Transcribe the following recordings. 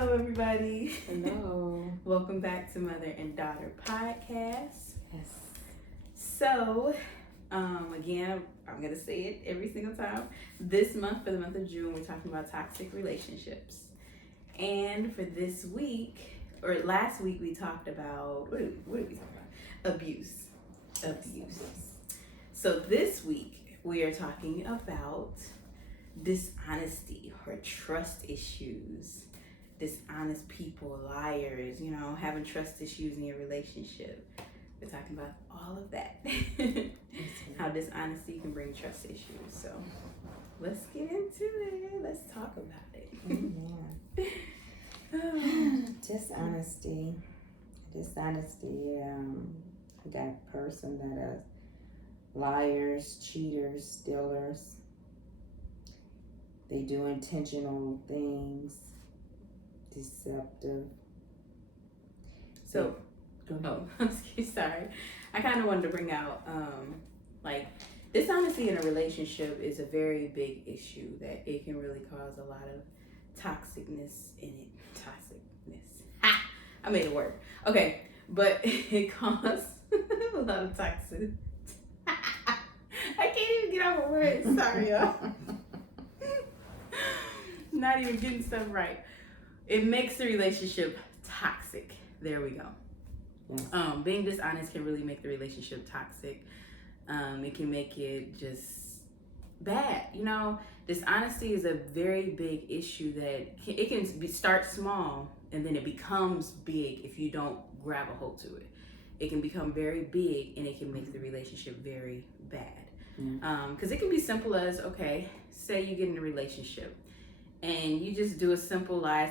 Hello, everybody. Hello. Welcome back to Mother and Daughter Podcast. Yes. So, again, I'm going to say it every single time. This month, for the month of June, we're talking about toxic relationships. And for this week, or last week, we talked about, what did we talk about? Abuse. So this week, we are talking about dishonesty or trust issues. Dishonest people, liars, having trust issues in your relationship. We're talking about all of that. How dishonesty can bring trust issues. So let's get into it. Let's talk about it. Dishonesty. That person that is liars, cheaters, stealers. They do intentional things. Deceptive. So, sorry. I kind of wanted to bring out, dishonesty in a relationship is a very big issue that it can really cause a lot of toxicness in it. Ha! I made it work. Okay, but it causes a lot of toxic. I can't even get out of words. Sorry, y'all. Not even getting stuff right. It makes the relationship toxic. There we go. Yes. Being dishonest can really make the relationship toxic. It can make it just bad. Dishonesty is a very big issue that it can start small and then it becomes big if you don't grab a hold to it. It can become very big and it can make the relationship very bad. Because it can be simple as, okay, say you get in a relationship and you just do a simple lie,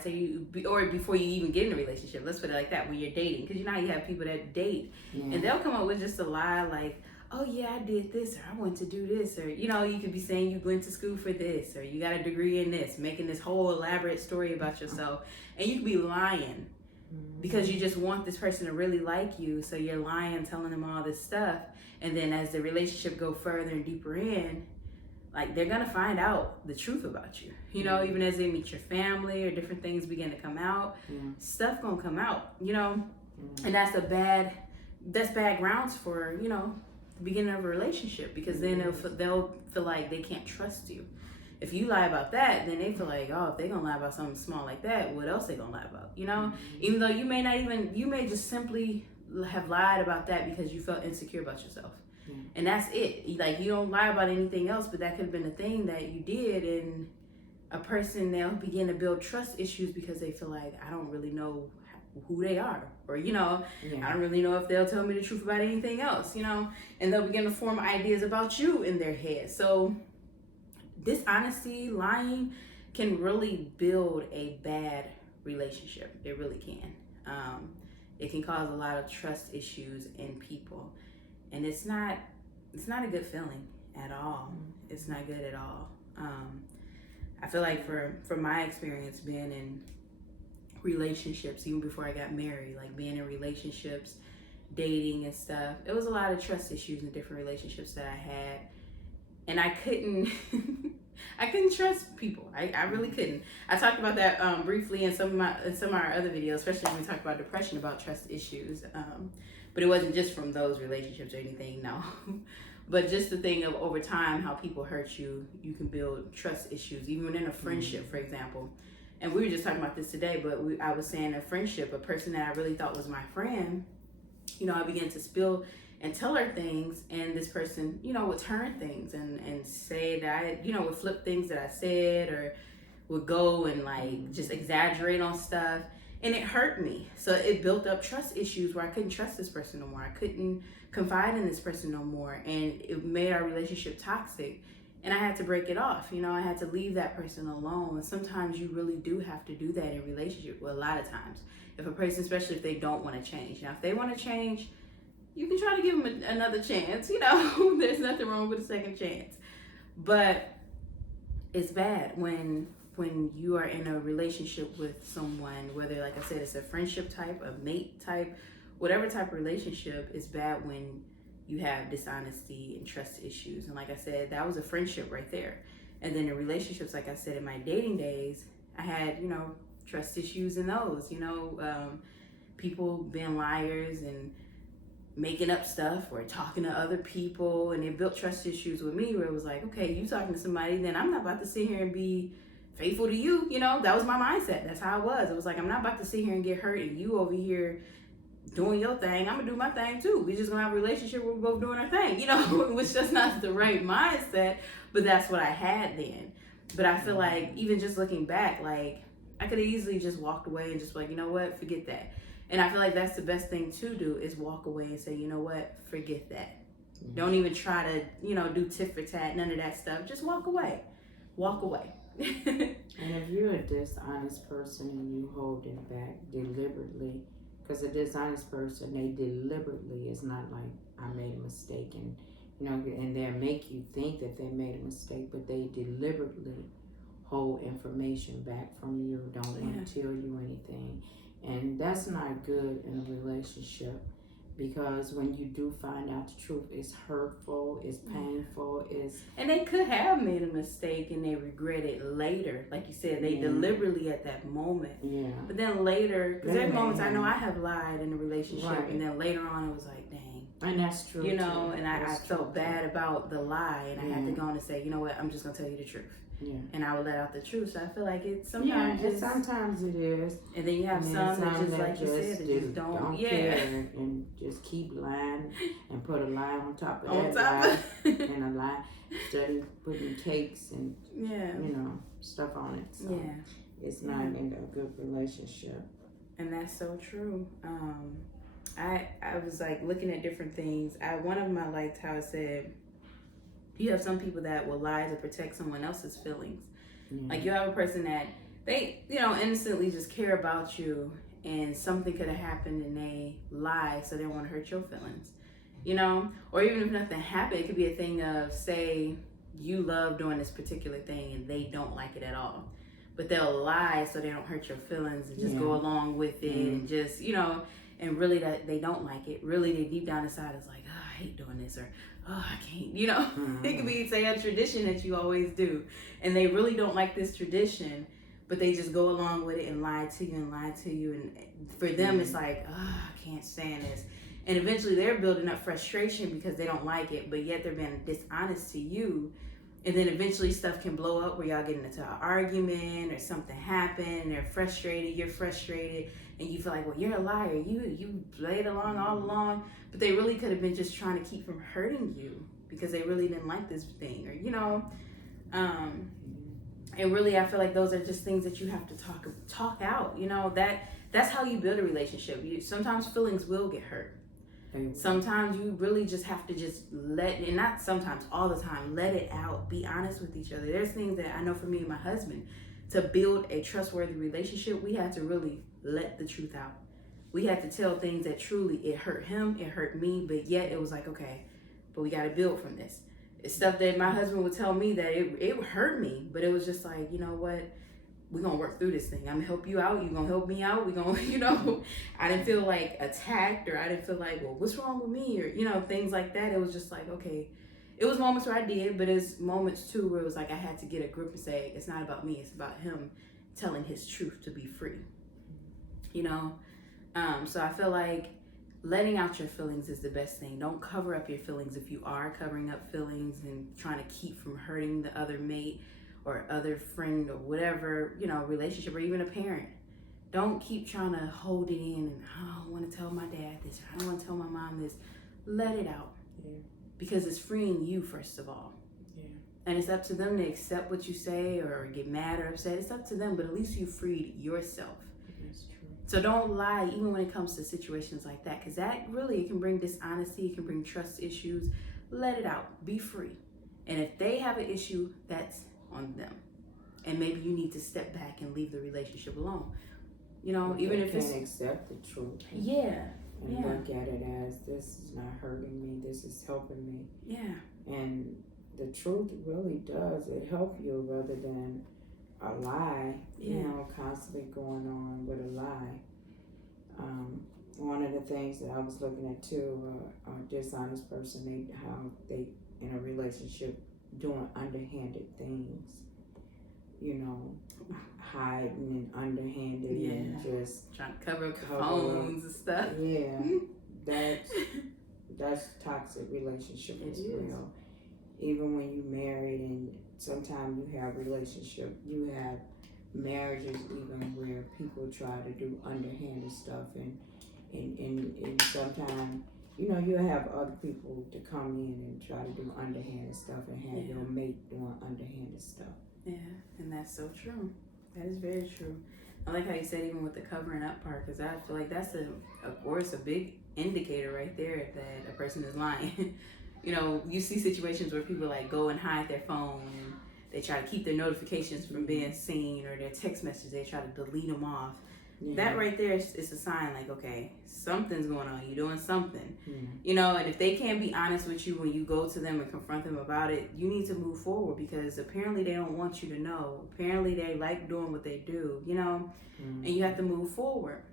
or before you even get in a relationship, let's put it like that, when you're dating, because how you have people that date, and they'll come up with just a lie like, oh yeah, I did this, or I went to do this, or you could be saying you went to school for this, or you got a degree in this, making this whole elaborate story about yourself, and you could be lying because you just want this person to really like you, so you're lying, telling them all this stuff, and then as the relationship go further and deeper in, they're gonna find out the truth about you. Even as they meet your family or different things begin to come out, stuff gonna come out, and that's bad grounds for, the beginning of a relationship, because then they'll feel like they can't trust you. If you lie about that, then they feel like, oh, if they're gonna lie about something small like that, what else they gonna lie about, Even though you may just simply have lied about that because you felt insecure about yourself. And that's it. You don't lie about anything else, but that could have been a thing that you did, and a person, they'll begin to build trust issues because they feel like, I don't really know who they are, or I don't really know if they'll tell me the truth about anything else, and they'll begin to form ideas about you in their head. So dishonesty, lying, can really build a bad relationship. It really can. It can cause a lot of trust issues in people. And it's not a good feeling at all. It's not good at all. I feel like from my experience being in relationships, even before I got married, being in relationships, dating and stuff, it was a lot of trust issues in different relationships that I had. And I couldn't trust people. I really couldn't. I talked about that briefly in some of our other videos, especially when we talked about depression, about trust issues. But it wasn't just from those relationships or anything, no. But just the thing of over time, how people hurt you, you can build trust issues, even in a friendship, for example. And we were just talking about this today, but I was saying a friendship, a person that I really thought was my friend, I began to spill and tell her things, and this person, would turn things and say that I, would flip things that I said, or would go and just exaggerate on stuff. And it hurt me. So it built up trust issues where I couldn't trust this person no more. I couldn't confide in this person no more. And it made our relationship toxic. And I had to break it off. I had to leave that person alone. And sometimes you really do have to do that in relationship. Well, a lot of times. If a person, especially if they don't want to change. Now, if they want to change, you can try to give them another chance. There's nothing wrong with a second chance. But it's bad when you are in a relationship with someone, whether, like I said, it's a friendship type, a mate type, whatever type of relationship, it's bad when you have dishonesty and trust issues. And like I said, that was a friendship right there. And then in relationships, like I said, in my dating days, I had, trust issues in those. You know, people being liars and making up stuff or talking to other people, and it built trust issues with me where it was like, okay, you talking to somebody, then I'm not about to sit here and be faithful to you. You know, that was my mindset. That's how it was. It was like, I'm not about to sit here and get hurt and you over here doing your thing. I'm gonna do my thing too. We just gonna have a relationship where we're both doing our thing, you know, which that's not the right mindset, but that's what I had then. But I feel like even just looking back, like I could have easily just walked away and just like, you know what, forget that. And I feel like that's the best thing to do is walk away and say, you know what, forget that. Mm-hmm. Don't even try to, you know, do tit for tat, none of that stuff. Just walk away. Walk away. And if you're a dishonest person and you hold it back deliberately, because a dishonest person, they deliberately, it's not like I made a mistake and, you know, and they'll make you think that they made a mistake, but they deliberately hold information back from you, don't want to tell you anything. And that's not good in a relationship, because when you do find out the truth, it's hurtful, it's painful, and they could have made a mistake and they regret it later. Like you said, they deliberately at that moment. Yeah. But then later, because there's moments I know I have lied in a relationship, and then later on it was like, dang. And that's true. You know, and I felt bad about the lie, and I had to go on and say, you know what, I'm just gonna tell you the truth. Yeah. And I would let out the truth. So I feel like it sometimes sometimes it is. And then you have some that just like you said, that just don't care and just keep lying and put a lie on top of that lie and a lie. Study putting cakes and you know, stuff on it. So it's not in a good relationship. And that's so true. I was like looking at different things. One of them I liked how it said, you have some people that will lie to protect someone else's feelings. Like you have a person that they, you know, innocently just care about you, and something could have happened and they lie so they don't want to hurt your feelings, you know? Or even if nothing happened, it could be a thing of, say you love doing this particular thing and they don't like it at all, but they'll lie so they don't hurt your feelings and just go along with it and just, you know, and really that they don't like it. Really, they deep down inside is like, oh, I hate doing this, or oh, I can't, you know. It could be, say, a tradition that you always do, and they really don't like this tradition, but they just go along with it and lie to you and lie to you, and for them it's like, oh, I can't stand this, and eventually they're building up frustration because they don't like it, but yet they're being dishonest to you, and then eventually stuff can blow up where y'all get into an argument or something happened, and they're frustrated, you're frustrated, and you feel like, well, you're a liar, you played along all along, but they really could have been just trying to keep from hurting you because they really didn't like this thing, or, you know, and really I feel like those are just things that you have to talk out, you know, that's how you build a relationship. Sometimes feelings will get hurt. Sometimes you really just have to just and not sometimes, all the time, let it out, be honest with each other. There's things that I know for me and my husband, to build a trustworthy relationship, we had to really let the truth out. We had to tell things that truly, it hurt him, it hurt me, but yet it was like, okay, but we got to build from this. It's stuff that my husband would tell me that it hurt me, but it was just like, you know what, we're going to work through this thing. I'm going to help you out. You're going to help me out. We're going to, you know, I didn't feel like attacked, or I didn't feel like, well, what's wrong with me? Or, you know, things like that. It was just like, okay, it was moments where I did, but it's moments too where it was like I had to get a grip and say, it's not about me. It's about him telling his truth to be free, you know? So I feel like letting out your feelings is the best thing. Don't cover up your feelings. If you are covering up feelings and trying to keep from hurting the other mate or other friend or whatever, you know, relationship, or even a parent, don't keep trying to hold it in and, oh, I don't want to tell my dad this, or I don't want to tell my mom this. Let it out. Because it's freeing you, first of all. And it's up to them to accept what you say or get mad or upset. It's up to them, but at least you freed yourself. That's true. So don't lie, even when it comes to situations like that, because that really, it can bring dishonesty, it can bring trust issues. Let it out. Be free. And if they have an issue, that's on them. And maybe you need to step back and leave the relationship alone. You know, even if it's... accept the truth. And look at it as, this is not hurting me, this is helping me. And the truth really does, it help you rather than a lie, you know, constantly going on with a lie. One of the things that I was looking at too, a dishonest person, how they in a relationship doing underhanded things. hiding and underhanded and just trying to cover up the phones and stuff. Yeah, that's toxic relationship as well. Even when you married, and sometimes you have marriages even where people try to do underhanded stuff, and sometimes you'll have other people to come in and try to do underhanded stuff and have your mate doing underhanded stuff. Yeah, and that's so true. That is very true. I like how you said even with the covering up part, because I feel like that's of course a big indicator right there that a person is lying. You see situations where people like go and hide their phone and they try to keep their notifications from being seen, or their text messages, they try to delete them off. That right there is a sign like, okay, something's going on. You're doing something. And if they can't be honest with you when you go to them and confront them about it, you need to move forward, because apparently they don't want you to know. Apparently they like doing what they do, and you have to move forward,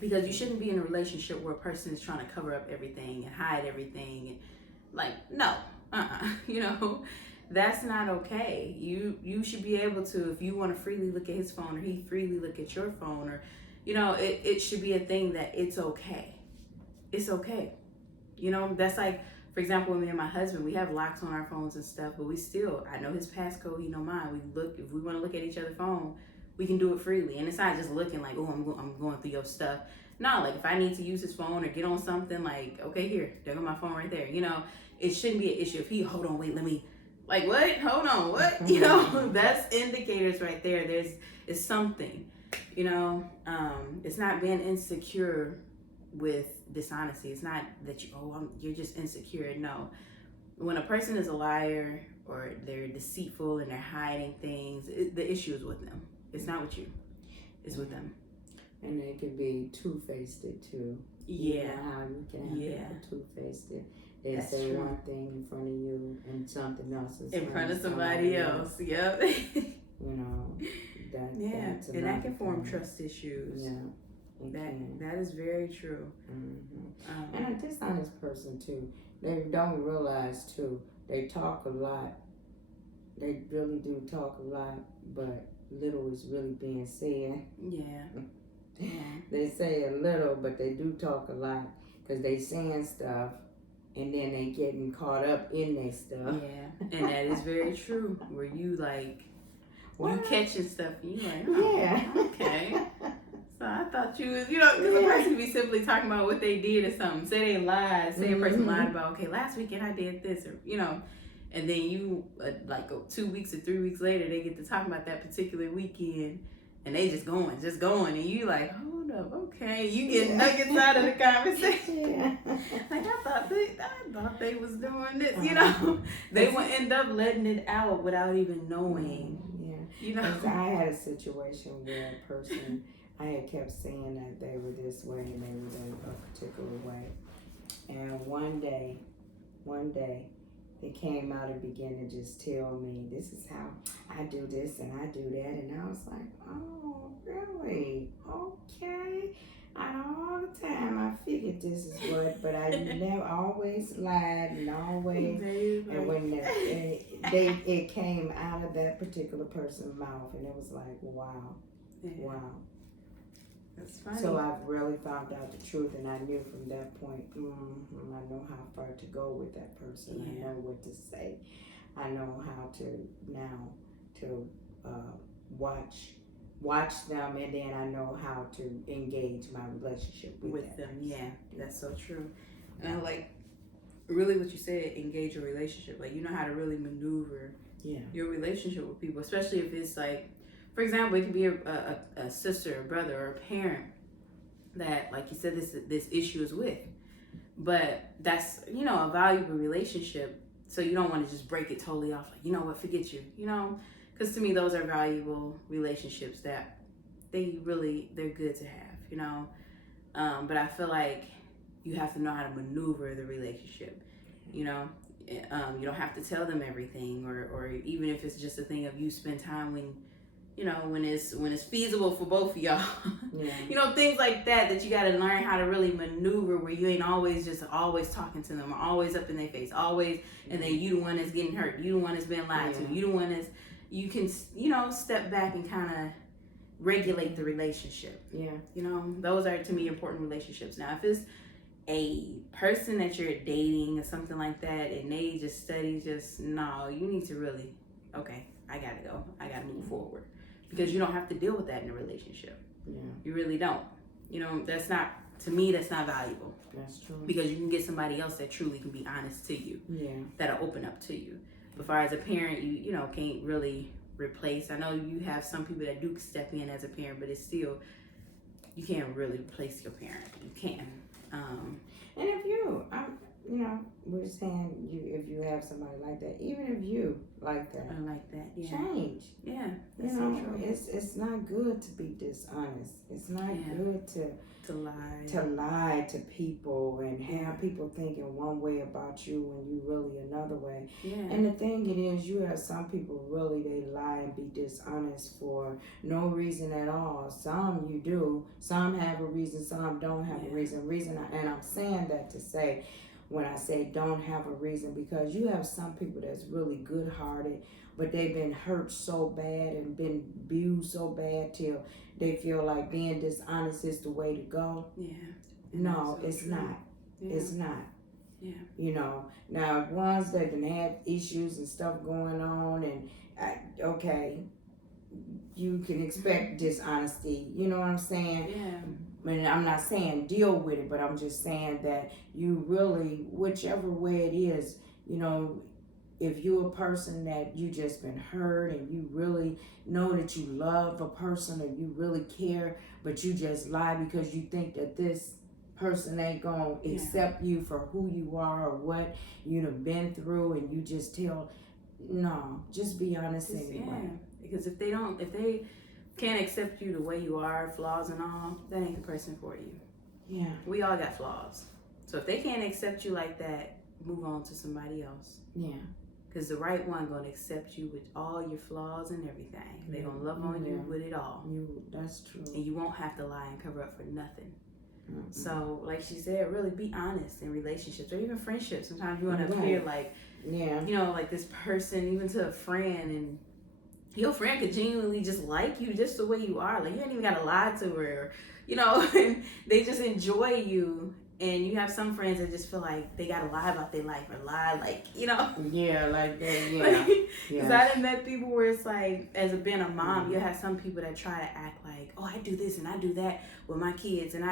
because you shouldn't be in a relationship where a person is trying to cover up everything and hide everything. And like, no, that's not okay. You should be able to, if you want to freely look at his phone, or he freely look at your phone, or it should be a thing that it's okay. It's okay. That's like, for example, with me and my husband, we have locks on our phones and stuff, but I know his passcode, he know mine. If we want to look at each other's phone, we can do it freely. And it's not just looking like, oh, I'm going through your stuff. No, like if I need to use his phone or get on something, like, okay, there go my phone right there. It shouldn't be an issue if he, hold on, wait, let me, like, what? Hold on, what? That's indicators right there. It's something, it's not being insecure with dishonesty. It's not that you're just insecure. No. When a person is a liar or they're deceitful and they're hiding things, the issue is with them. It's not with you. It's with them. And they can be two-faced too. Yeah. How you can have people two-faced. They That's say true. one thing in front of you and something else in front of somebody else. Yep. That's and that can form trust issues. Yeah. That is very true. And a dishonest person too, they don't realize too, they talk a lot. They really do talk a lot, but little is really being said. Yeah. They say a little, but they do talk a lot, because they saying stuff and then they getting caught up in their stuff. Yeah, and that is very true. Where you like, you catching stuff and you like, okay. So I thought you was, because a person could be simply talking about what they did or something. Say they lied. Say a person lied about, okay, last weekend I did this, or and then you like 2 weeks or 3 weeks later they get to talk about that particular weekend, and they just going, and you like, hold up, okay, you get nuggets out of the conversation. Like I thought they was doing this, they will end up letting it out without even knowing. I had a situation where a person, I had kept saying that they were this way and they were a particular way, and one day they came out and began to just tell me, this is how I do this and I do that. And I was like, oh, really? Okay. All the time I figured this is what, but I never always lied and always, and when it came out of that particular person's mouth, and it was like, wow. That's funny. So I've really found out the truth, and I knew from that point, I know how far to go with that person. I know what to say. I know how to now to watch them, and then I know how to engage my relationship with them. Yeah, that's so true. And I like really what you said, engage your relationship. Like, you know how to really maneuver your relationship with people, especially if it's like, for example, it could be a sister, a brother, or a parent that, like you said, this issue is with. But that's, a valuable relationship. So you don't want to just break it totally off. Like, you know what, forget you, Because to me, those are valuable relationships that they're good to have, But I feel like you have to know how to maneuver the relationship, You don't have to tell them everything, or even if it's just a thing of you spend time when it's feasible for both of y'all. Things like that you got to learn how to really maneuver, where you ain't always talking to them, or always up in their face, always, and then you the one that's getting hurt, you the one that's been lied to, you the one that's, you can, step back and kind of regulate the relationship. Yeah. Those are, to me, important relationships. Now, if it's a person that you're dating or something like that, and they just steady, no, you need to really, okay, I gotta go. I gotta move forward. Because you don't have to deal with that in a relationship. Yeah. You really don't. That's not, to me, that's not valuable. That's true. Because you can get somebody else that truly can be honest to you. Yeah. That'll open up to you. But far as a parent, you can't really replace. I know you have some people that do step in as a parent, but it's still, you can't really replace your parent. You can. And if we're saying if you have somebody like that, even if you like that, I like that. Yeah. Change. Yeah. That's so true. It's not good to be dishonest. It's not good to lie to people and have people thinking one way about you when you really another way. Yeah. And the thing it is, you have some people really, they lie and be dishonest for no reason at all. Some you do, some have a reason, some don't have a reason. And I'm saying that to say, when I say don't have a reason, because you have some people that's really good-hearted, but they've been hurt so bad and been abused so bad till they feel like being dishonest is the way to go. Yeah. No, it's not. Yeah. It's not. Yeah. Now ones that have had issues and stuff going on, and okay, you can expect dishonesty. You know what I'm saying? Yeah. And I'm not saying deal with it, but I'm just saying that you really, whichever way it is, if you're a person that you just been hurt and you really know that you love a person and you really care, but you just lie because you think that this person ain't gonna accept you for who you are or what you've been through, and you just just be honest anyway. Yeah. Because if they can't accept you the way you are, flaws and all, that ain't the person for you. Yeah. We all got flaws. So if they can't accept you like that, move on to somebody else. Yeah. Because the right one going to accept you with all your flaws and everything. They're going to love on you with it all. That's true. And you won't have to lie and cover up for nothing. Mm-hmm. So, like she said, really be honest in relationships or even friendships. Sometimes you want to appear like, like this person, even to a friend, and your friend could genuinely just like you just the way you are. Like, you ain't even got to lie to her, and they just enjoy you. And you have some friends that just feel like they got to lie about their life or lie, Yeah, like that, yeah. Because I done met people where it's like, as being a mom, you have some people that try to act like, oh, I do this and I do that with my kids. And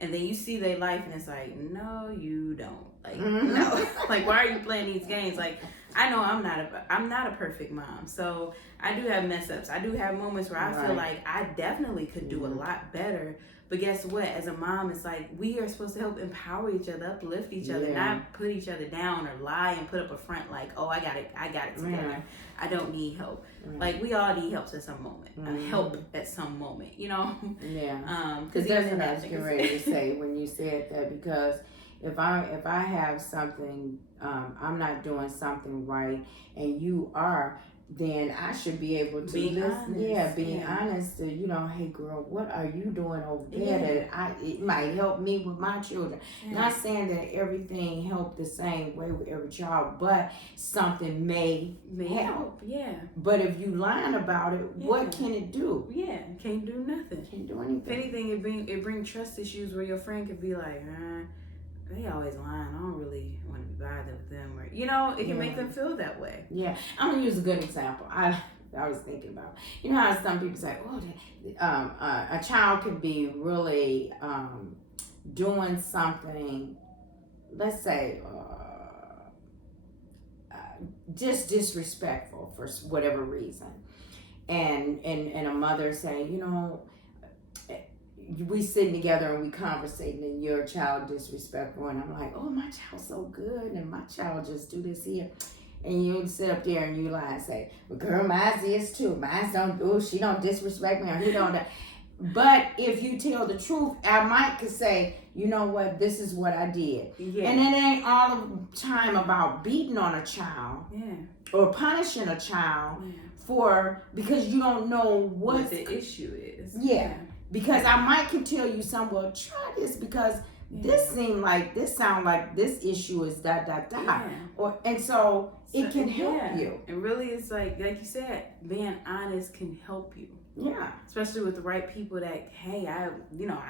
then you see their life and it's like, no, you don't. Like, no. Like, why are you playing these games? Like, I know I'm not a perfect mom. So I do have mess ups. I do have moments where I feel like I definitely could do a lot better. But guess what? As a mom, it's like we are supposed to help empower each other, uplift each other, not put each other down or lie and put up a front like, oh, I got it together. I don't need help. Like, we all need help at some moment. Help at some moment, Yeah. Because that's what I was getting ready to say when you said that. Because if I have something, I'm not doing something right, and you are, then I should be able to being honest to, hey girl, what are you doing over there that it might help me with my children. Not saying that everything helped the same way with every child, but something may help. Yeah. But if you lying about it, what can it do? Yeah, can't do nothing. Can't do anything. If anything, it bring trust issues where your friend could be like, they always lying. I don't really want to be bothered with them, or it can make them feel that way. Yeah, I'm gonna use a good example. I was thinking about, how some people say, a child could be really doing something, let's say, just disrespectful for whatever reason, and a mother saying, we sitting together and we conversating, and your child disrespectful, and I'm like, oh, my child's so good, and my child just do this here, and you sit up there and you lie and say, well, girl, mine is too. Mine don't do. She don't disrespect me, or he don't. But if you tell the truth, I might could say, you know what, this is what I did, and it ain't all the time about beating on a child, or punishing a child because you don't know what the issue is. Because I might can tell you well, try this because this sound like this issue is ... Yeah. And so it can help yeah. you. And really, it's like you said, being honest can help you. Yeah. Especially with the right people that, hey, I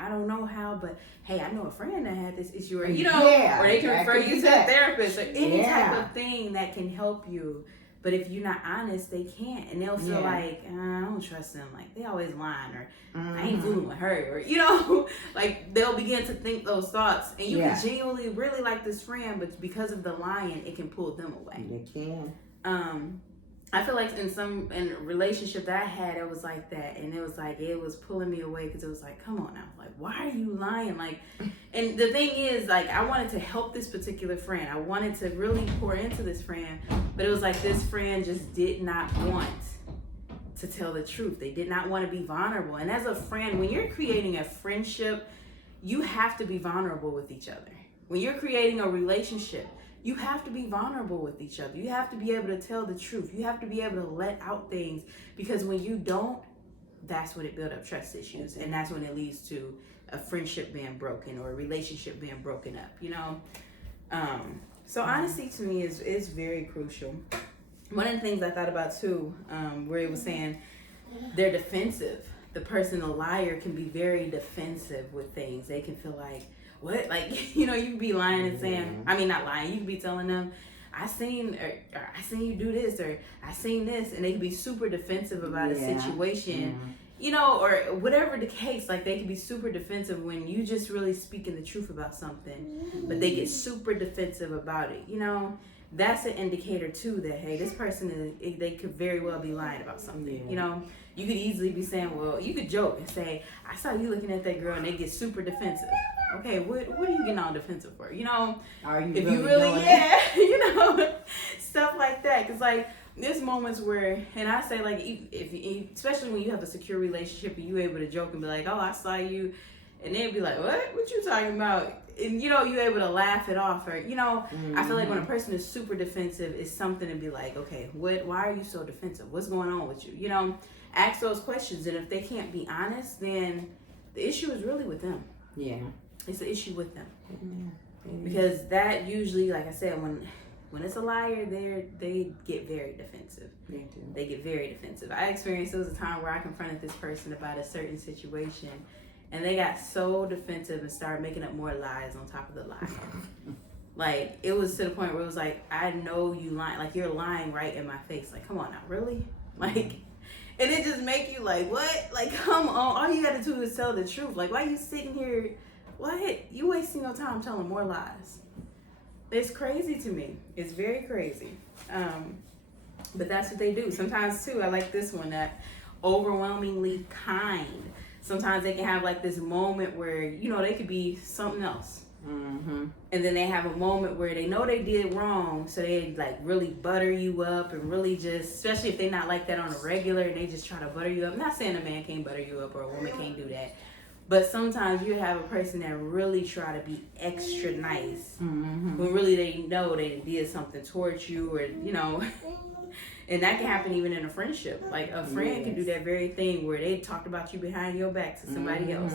don't know how, but hey, I know a friend that had this issue, or or they can refer you to a therapist, or any type of thing that can help you. But if you're not honest, they can't, and they'll feel like, I don't trust them. Like they always lying, or I ain't fooling with her, or like they'll begin to think those thoughts, and you can genuinely really like this friend, but because of the lying, it can pull them away. They can. I feel like in a relationship that I had, it was like that, and it was like it was pulling me away because it was like, come on now, like why are you lying? Like, and the thing is, like I wanted to help this particular friend. I wanted to really pour into this friend, but it was like this friend just did not want to tell the truth. They did not want to be vulnerable. And as a friend, when you're creating a friendship, you have to be vulnerable with each other. When you're creating a relationship, you have to be vulnerable with each other. You have to be able to tell the truth. You have to be able to let out things, because when you don't, that's when it builds up trust issues, and that's when it leads to a friendship being broken or a relationship being broken up. So honesty to me is very crucial. One of the things I thought about too, where it was saying they're defensive. The person, the liar, can be very defensive with things. They can feel like, what? Like, you can be lying and saying, I mean, not lying. You can be telling them, I seen you do this, or I seen this. And they can be super defensive about a situation, or whatever the case. Like, they can be super defensive when you just really speaking the truth about something, but they get super defensive about it. That's an indicator too that, hey, this person they could very well be lying about something. You could easily be saying, well, you could joke and say, I saw you looking at that girl, and they get super defensive. Okay, what are you getting all defensive for? Are you if you really stuff like that. Because like there's moments where, and I say like, if especially when you have a secure relationship and you able to joke and be like, oh, I saw you, and they'd be like, what you talking about? And you're able to laugh it off, or I feel like when a person is super defensive, it's something to be like, okay, why are you so defensive? What's going on with you? Ask those questions, and if they can't be honest, then the issue is really with them. Yeah, it's an issue with them. Because that usually, like I said, when it's a liar, they get very defensive. They do. They get very defensive. I experienced, there was a time where I confronted this person about a certain situation, and they got so defensive and started making up more lies on top of the lie. Like, it was to the point where it was like, I know you lying. Like, you're lying right in my face. Like, come on now, really? Like, and it just make you like, what? Like, come on. All you got to do is tell the truth. Like, why are you sitting here? What? You wasting your time telling more lies. It's crazy to me. It's very crazy. But that's what they do. Sometimes, too, I like this one, that overwhelmingly kind. Sometimes they can have like this moment where, they could be something else. Mm-hmm. And then they have a moment where they know they did wrong, so they like really butter you up and really just, especially if they're not like that on a regular, and they just try to butter you up. I'm not saying a man can't butter you up or a woman can't do that, but sometimes you have a person that really try to be extra nice, when really they know they did something towards you, or and that can happen even in a friendship. Like a friend can do that very thing where they talked about you behind your back to somebody else.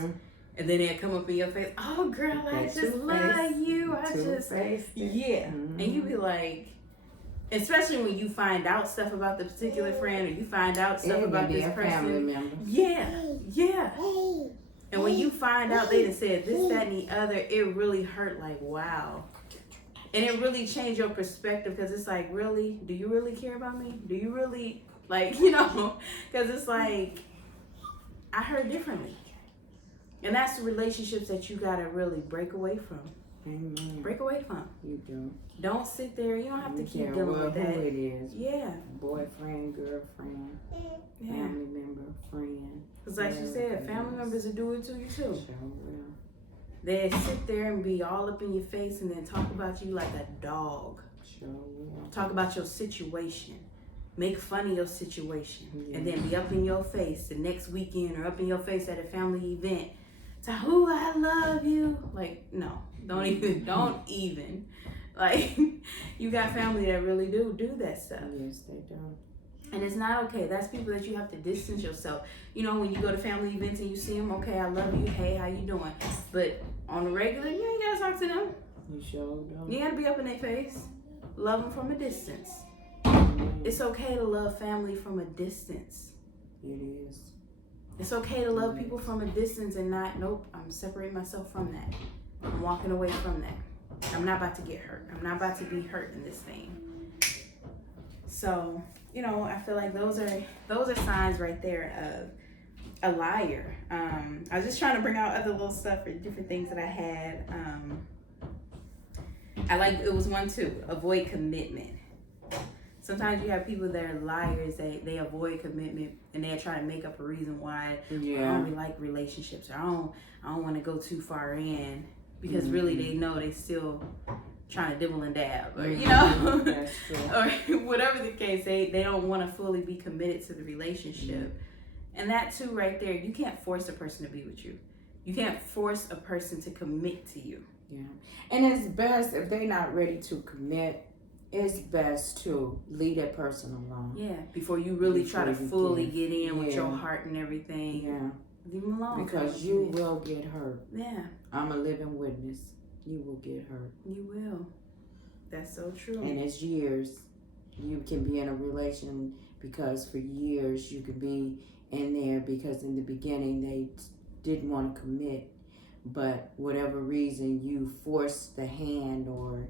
And then they'll come up in your face, oh girl, I just love you. And you be like, especially when you find out stuff about the particular friend, or you find out stuff about this person. Family member. Yeah. And when you find out they done said this, that, and the other, it really hurt. Like, wow. And it really changed your perspective, because it's like, really? Do you really care about me? Do you really, like, because it's like, I heard differently. And that's the relationships that you gotta really break away from. Amen. Break away from. You do. Don't sit there. You don't have to keep dealing with that. Who it is. Yeah. Boyfriend, girlfriend, family member, friend. Because like you said, family members will do it to you too. Sure will. They sit there and be all up in your face and then talk about you like a dog. Sure will. Talk about your situation. Make fun of your situation. And then be up in your face the next weekend, or up in your face at a family event. So, I love you. Like, no, don't even. Like, you got family that really do that stuff. Yes, they do. And it's not okay. That's people that you have to distance yourself. You know, when you go to family events and you see them, okay, I love you, hey, how you doing? But on the regular, you ain't gotta talk to them. You sure don't. You gotta be up in their face. Love them from a distance. It's okay to love family from a distance. It is. It's okay to love people from a distance and not, nope, I'm separating myself from that. I'm walking away from that. I'm not about to get hurt. I'm not about to be hurt in this thing. So, you know, I feel like those are signs right there of a liar. I was just trying to bring out other little stuff or different things that I had. It was one too, avoid commitment. Sometimes you have people that are liars, they avoid commitment and they try to make up a reason why I don't really like relationships, or I don't want to go too far in, because really they know they still trying to dibble and dab, or you know, that's true. or whatever the case, they don't want to fully be committed to the relationship. And that too right there, you can't force a person to be with you. You can't force a person to commit to you. Yeah. And it's best if they're not ready to commit, it's best to leave that person alone. Yeah. Before you really try to fully get in with your heart and everything. Yeah. Leave them alone. Because you will get hurt. Yeah. I'm a living witness. You will get hurt. You will. That's so true. And it's years. You can be in a relation because for years you could be in there because in the beginning they didn't want to commit, but whatever reason you forced the hand, or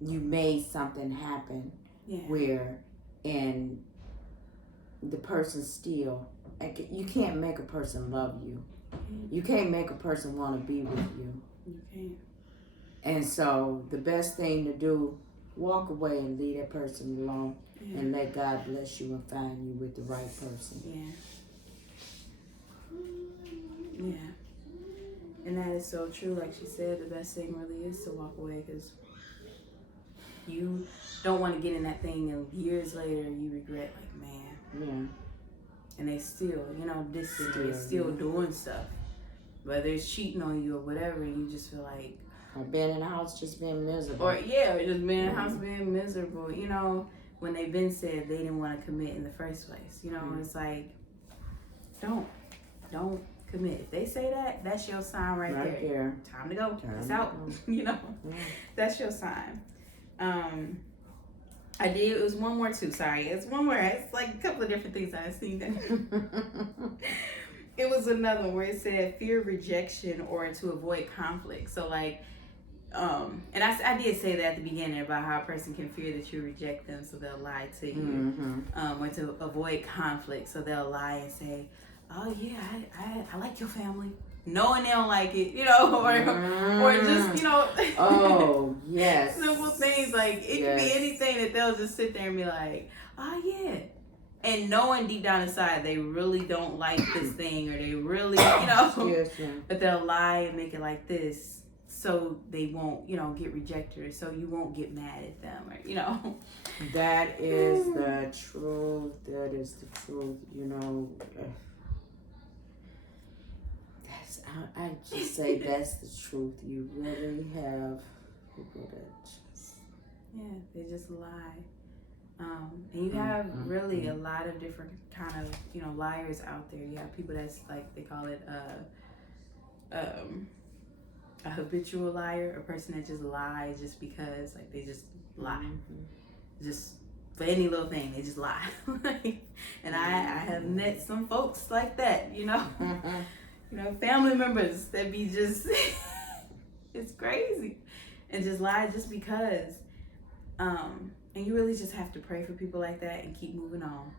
you made something happen where, and the person still, you can't make a person love you. You can't make a person want to be with you. You can't. And so the best thing to do, walk away and leave that person alone, and let God bless you and find you with the right person. Yeah. And that is so true. Like she said, the best thing really is to walk away, because you don't want to get in that thing and years later you regret, like, man. Yeah. And they still, you know, still doing stuff. Whether it's cheating on you or whatever, and you just feel like, or being in the house just being miserable. Or just being in the house being miserable. You know, when they've been said they didn't want to commit in the first place. You know, it's like, don't commit. If they say that, that's your sign right there. Time to go. It's out. You know, that's your sign. It was one more too. Sorry, it's one more. It's like a couple of different things I've seen that. It was another one where it said fear of rejection or to avoid conflict. So like, and I did say that at the beginning about how a person can fear that you reject them, so they'll lie to you, or to avoid conflict, so they'll lie and say, "Oh yeah, I like your family," knowing they don't like it, you know, or just, you know, oh yes, simple things like it can be anything that they'll just sit there and be like, "Oh yeah." And knowing deep down inside they really don't like this thing, or they really, you know, but they'll lie and make it like this so they won't, you know, get rejected, or so you won't get mad at them, or, you know. That is the truth. That is the truth, you know. I just say that's the truth. You really have people that just... Yeah, they just lie. And you have really a lot of different kind of, you know, liars out there. You have people that's like, they call it a habitual liar, a person that just lies just because, like, they just lie. Just for any little thing, they just lie. And I have met some folks like that, you know. You know, family members that be just, it's crazy. And just lie just because. And you really just have to pray for people like that and keep moving on.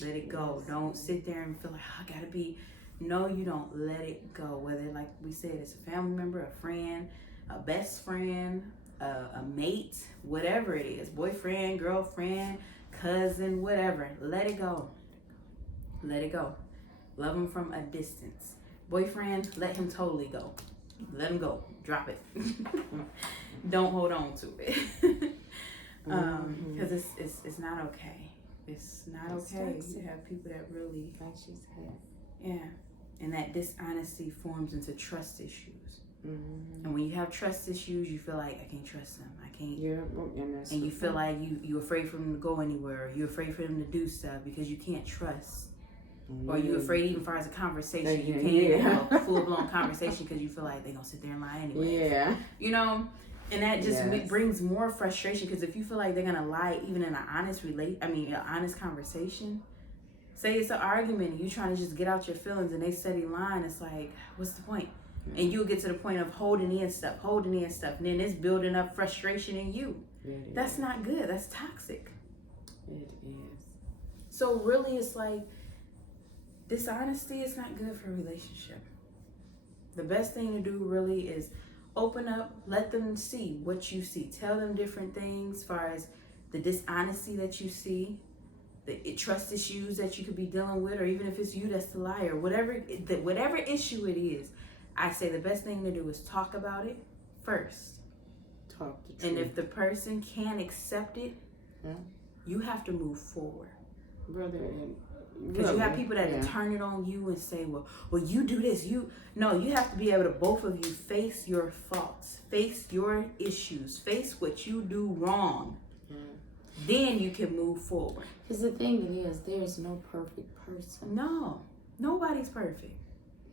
Let it go. Don't sit there and feel like, oh, I gotta be. No, you don't. Let it go. Whether, like we said, it's a family member, a friend, a best friend, a mate, whatever it is, boyfriend, girlfriend, cousin, whatever. Let it go. Let it go. Love them from a distance. Boyfriend, let him totally go. Let him go. Drop it. Don't hold on to it. Because it's not okay. It's not okay. You have people that really, like she said, yeah, and that dishonesty forms into trust issues. And when you have trust issues, you feel like I can't trust them. I can't. And you feel like you're afraid for them to go anywhere. Or you're afraid for them to do stuff because you can't trust. Or you're afraid even far as a conversation. You can't have a full-blown conversation because you feel like they're going to sit there and lie anyway. Yeah. You know? And that just brings more frustration because if you feel like they're going to lie even in an honest conversation. Say it's an argument and you're trying to just get out your feelings and they steady lying. It's like, what's the point? And you'll get to the point of holding in stuff. And then it's building up frustration in you. That's not good. That's toxic. It is. So really it's like, dishonesty is not good for a relationship. The best thing to do really is open up, let them see what you see. Tell them different things as far as the dishonesty that you see, the trust issues that you could be dealing with, or even if it's you that's the liar, whatever issue it is. I say the best thing to do is talk about it first. Talk the truth. And if the person can't accept it, you have to move forward. Brother, because you have people that turn it on you and say, well, you do this. You have to be able to, both of you, face your faults, face your issues, face what you do wrong. Then you can move forward. Because the thing is, there's no perfect person. No, nobody's perfect.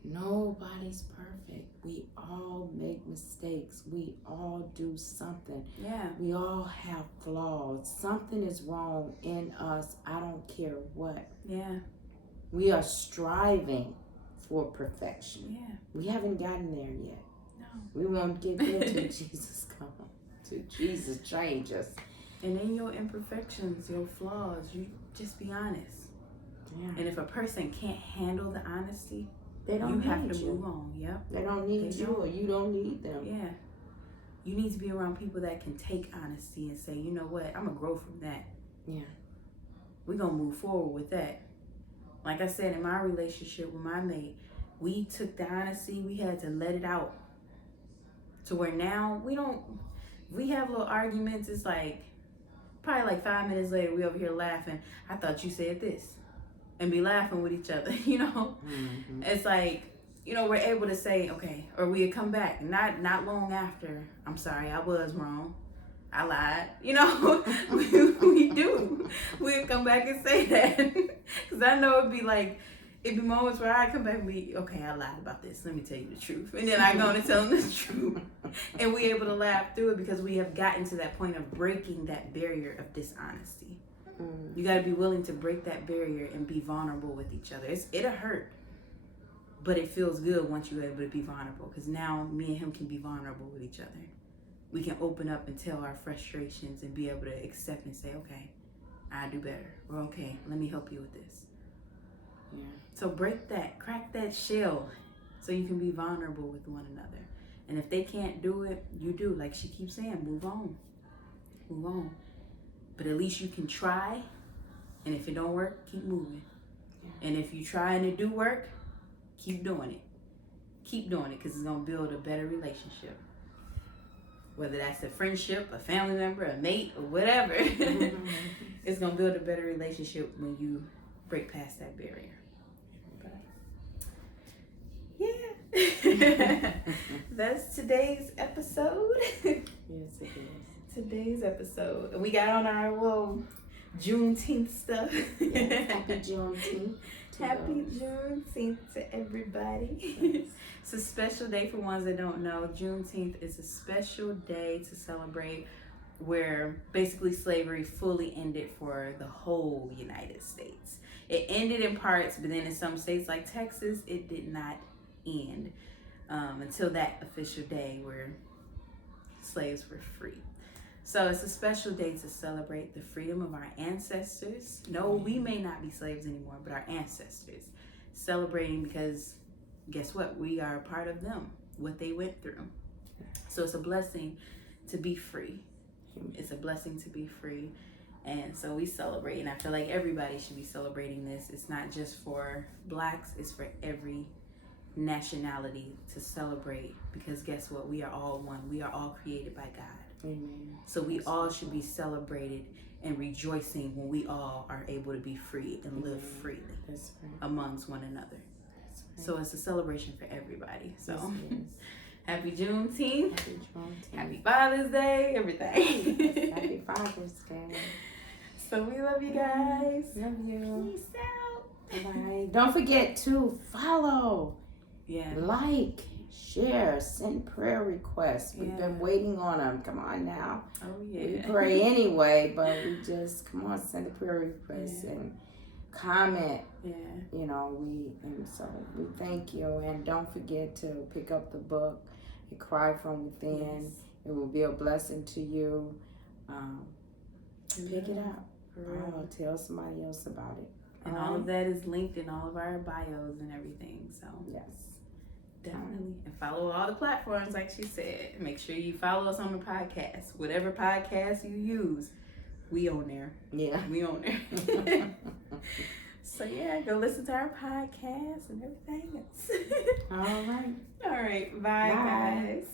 Nobody's perfect. We all make mistakes. We all do something. Yeah. We all have flaws. Something is wrong in us. I don't care what. Yeah. We are striving for perfection. Yeah. We haven't gotten there yet. No. We won't get there till Jesus comes. Till Jesus change us. And in your imperfections, your flaws, you just be honest. Yeah. And if a person can't handle the honesty, they don't you have to move on. Yep. They don't need you, or you don't need them. Yeah. You need to be around people that can take honesty and say, you know what, I'm going to grow from that. Yeah. We're going to move forward with that. Like I said, in my relationship with my mate, we took the honesty, we had to let it out. To where now we have little arguments, it's like, probably like 5 minutes later, we over here laughing. I thought you said this. And be laughing with each other, you know? Mm-hmm. It's like, you know, we're able to say, okay, or we'd come back, not long after, I'm sorry, I was wrong. I lied. You know, we do. We'd come back and say that. Because I know it'd be moments where I come back and be, okay, I lied about this. Let me tell you the truth. And then I go and tell them the truth. And we're able to laugh through it because we have gotten to that point of breaking that barrier of dishonesty. You got to be willing to break that barrier and be vulnerable with each other. It'll hurt, but it feels good once you're able to be vulnerable, because now me and him can be vulnerable with each other. We can open up and tell our frustrations and be able to accept and say, okay, I do better. Or okay, let me help you with this. Yeah. So crack that shell so you can be vulnerable with one another. And if they can't do it, you do. Like she keeps saying, move on. But at least you can try, and if it don't work, keep moving. Yeah. And if you try and it do work, keep doing it. Keep doing it, because it's going to build a better relationship. Whether that's a friendship, a family member, a mate, or whatever. It's going to build a better relationship when you break past that barrier. Yeah. That's today's episode. Yes, it is. Today's episode. We got on our little Juneteenth stuff. Yes, happy Juneteenth. Happy Juneteenth to everybody. Yes. It's a special day for ones that don't know. Juneteenth is a special day to celebrate where basically slavery fully ended for the whole United States. It ended in parts, but then in some states like Texas, it did not end until that official day where slaves were free. So it's a special day to celebrate the freedom of our ancestors. No, we may not be slaves anymore, but our ancestors. Celebrating because guess what? We are a part of them, what they went through. So it's a blessing to be free. It's a blessing to be free. And so we celebrate, and I feel like everybody should be celebrating this. It's not just for Blacks, it's for every nationality to celebrate, because guess what? We are all one. We are all created by God. Amen. So we all should be celebrated and rejoicing when we all are able to be free and live freely amongst one another. So it's a celebration for everybody. So Happy Juneteenth. Happy Juneteenth. Happy Father's Day. Everything. Happy Father's Day. So we love you guys. Love you. Peace out. Bye. Don't forget to follow, Yeah. like, share, send prayer requests. We've been waiting on them. Come on now. Oh, yeah. We pray anyway, but we just, come on, send a prayer request and comment. Yeah. You know, so we thank you. And don't forget to pick up the book, Cry From Within. Yes. It will be a blessing to you. Pick it up. Tell somebody else about it. And all of that is linked in all of our bios and everything. So yes, definitely. And follow all the platforms, like she said. Make sure you follow us on the podcast. Whatever podcast you use, we on there. Yeah, we on there. So yeah, go listen to our podcast and everything else. All right. All right. Bye. Guys.